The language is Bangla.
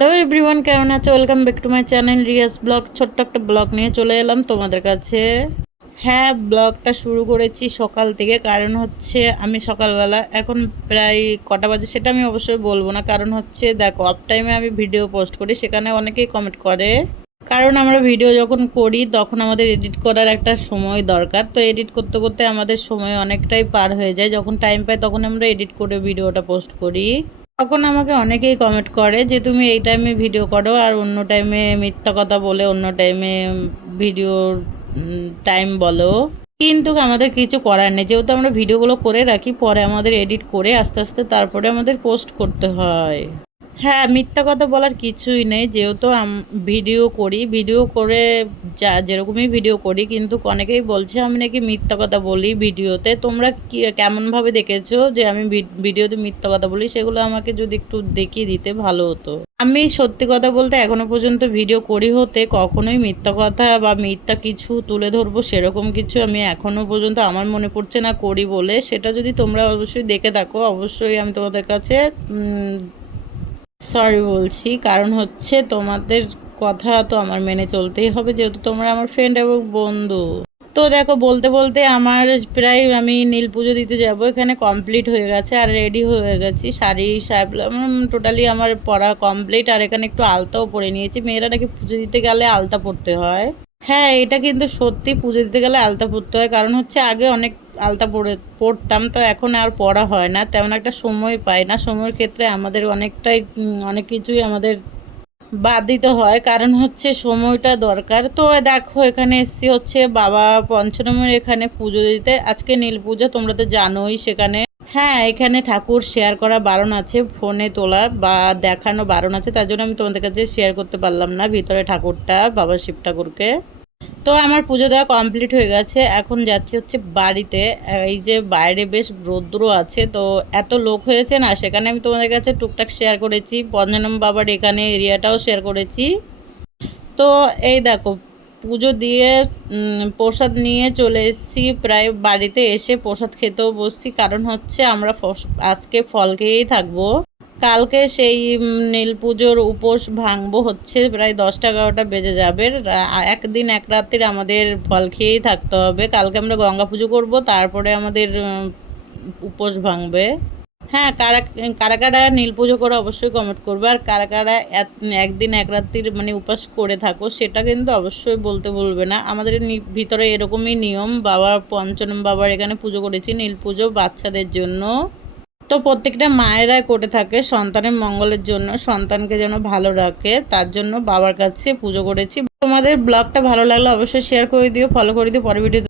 হ্যালো এভরিওয়ান কেমন আছে? Welcome back to my channel Riya's vlog ছোট্ট একটা ব্লগ নিয়ে চলে এলাম তোমাদের কাছে। হ্যাঁ ব্লগটা শুরু করেছি সকাল থেকে। কারণ হচ্ছে আমি সকালবেলা, এখন প্রায় কটা বাজে সেটা আমি অবশ্যই বলব না। কারণ হচ্ছে, দেখো অফ টাইমে আমি ভিডিও পোস্ট করি, সেখানে অনেকেই কমেন্ট করে। কারণ আমরা ভিডিও যখন করি, তখন আমাদের এডিট করার একটা সময় দরকার। তো এডিট করতে করতে আমাদের সময় অনেকটাই পার হয়ে যায়। যখন টাইম পাই, তখন আমরা এডিট করে ভিডিওটা পোস্ট করি। তখন আমাকে অনেকেই কমেন্ট করে যে, তুমি এই টাইমে ভিডিও করো আর অন্য টাইমে মিথ্যা কথা বলে অন্য টাইমে ভিডিওর টাইম বলো। কিন্তু আমাদের কিছু করার নেই। যেহেতু আমরা ভিডিওগুলো করে রাখি, পরে আমাদের এডিট করে আস্তে আস্তে তারপরে আমাদের পোস্ট করতে হয়। হ্যাঁ মিথ্যা কথা বলার কিছুই নেই। যেহেতু ভিডিও করি ভিডিও করে যা, যেরকমই ভিডিও করি, কিন্তু অনেকেই বলছে আমি নাকি মিথ্যা কথা বলি ভিডিওতে তোমরা কি, কেমনভাবে দেখেছ যে আমি ভিডিওতে মিথ্যা কথা বলি? সেগুলো আমাকে যদি একটু দেখিয়ে দিতে ভালো হতো। আমি সত্যি কথা বলতে এখনও পর্যন্ত ভিডিও করি হতে কখনোই মিথ্যা কথা বা মিথ্যা কিছু তুলে ধরবো সেরকম কিছু আমি এখনও পর্যন্ত আমার মনে পড়ছে না করি বলে। সেটা যদি তোমরা অবশ্যই দেখে থাকো, অবশ্যই আমি তোমাদের কাছে সরি বলছি, কারণ হচ্ছে তোমাদের কথা তো আমার মেনে চলতেই হবে, যেহেতু তোমরা আমার ফ্রেন্ড এবং বন্ধু। তো দেখো, বলতে বলতে আমার প্রায় আমি নীল পুজো দিতে যাব, এখানে কমপ্লিট হয়ে গেছে আর রেডি হয়ে গেছি। শাড়ি সাহেব টোটালি আমার পড়া কমপ্লিট আর এখানে একটু আলতাও পরে নিয়েছি। মেয়েরা নাকি পুজো দিতে গেলে আলতা পরতে হয়। হ্যাঁ এটা কিন্তু সত্যি পুজো দিতে গেলে আলতা পরতে হয়। কারণ হচ্ছে আগে অনেক আলতা পরে পড়তাম তো এখন আর পড়া হয় না। তেমন একটা সময় পাই না। সময়ের ক্ষেত্রে আমাদের অনেকটাই অনেক কিছুই আমাদের বাদ দিতে হয়। কারণ হচ্ছে সময়টা দরকার। তো দেখো, এখানে এসছি হচ্ছে বাবা পঞ্চনমের এখানে পুজো দিতে। আজকে নীল পুজো, তোমরা তো জানোই সেখানে। হ্যাঁ এখানে ঠাকুর শেয়ার করা বারণ আছে ফোনে তোলা বা দেখানো বারণ আছে। তার জন্য আমি তোমাদের কাছে শেয়ার করতে পারলাম না ভিতরে ঠাকুরটা, বাবা শিব ঠাকুরকে। তো আমার পুজো দেওয়া কমপ্লিট হয়ে গেছে। এখন যাচ্ছি হচ্ছে বাড়িতে। এই যে বাইরে বেশ রৌদ্র আছে, তো এত লোক হয়েছে না, সেখানে আমি তোমাদের কাছে টুকটাক শেয়ার করেছি। পঞ্চানম বাবার এখানে এরিয়াটাও শেয়ার করেছি। তো এই দেখো, পুজো দিয়ে প্রসাদ নিয়ে চলে এসেছি। প্রায় বাড়িতে এসে প্রসাদ খেতেও বসছি। কারণ হচ্ছে আমরা আজকে ফল খেয়েই থাকব। কালকে সেই নীল পুজোর উপোস ভাঙবো হচ্ছে, প্রায় দশটা এগারোটা বেজে যাবে। একদিন এক রাত্রির আমাদের ফল খেয়েই থাকতে হবে। কালকে আমরা গঙ্গা পুজো করব, তারপরে আমাদের উপোস ভাঙবে। হ্যাঁ কারা কারা কারা নীল পুজো করে অবশ্যই কমেন্ট করবে। আর কারা কারা একদিন এক রাত্রির মানে উপাস করে থাকো, সেটা কিন্তু অবশ্যই বলতে বলবে না। আমাদের ভিতরে এরকমই নিয়ম বাবার পঞ্চনম বাবার এখানে পুজো করেছি নীল পুজো বাচ্চাদের জন্য। তো প্রত্যেকটা মায়েরাই করে থাকে সন্তানের মঙ্গলের জন্য, সন্তানকে যেন ভালো রাখে, তার জন্য বাবার কাছে পুজো করেছি। তোমাদের ব্লগটা ভালো লাগলে অবশ্যই শেয়ার করে দিও ফলো করে দিও পরে ভিডিও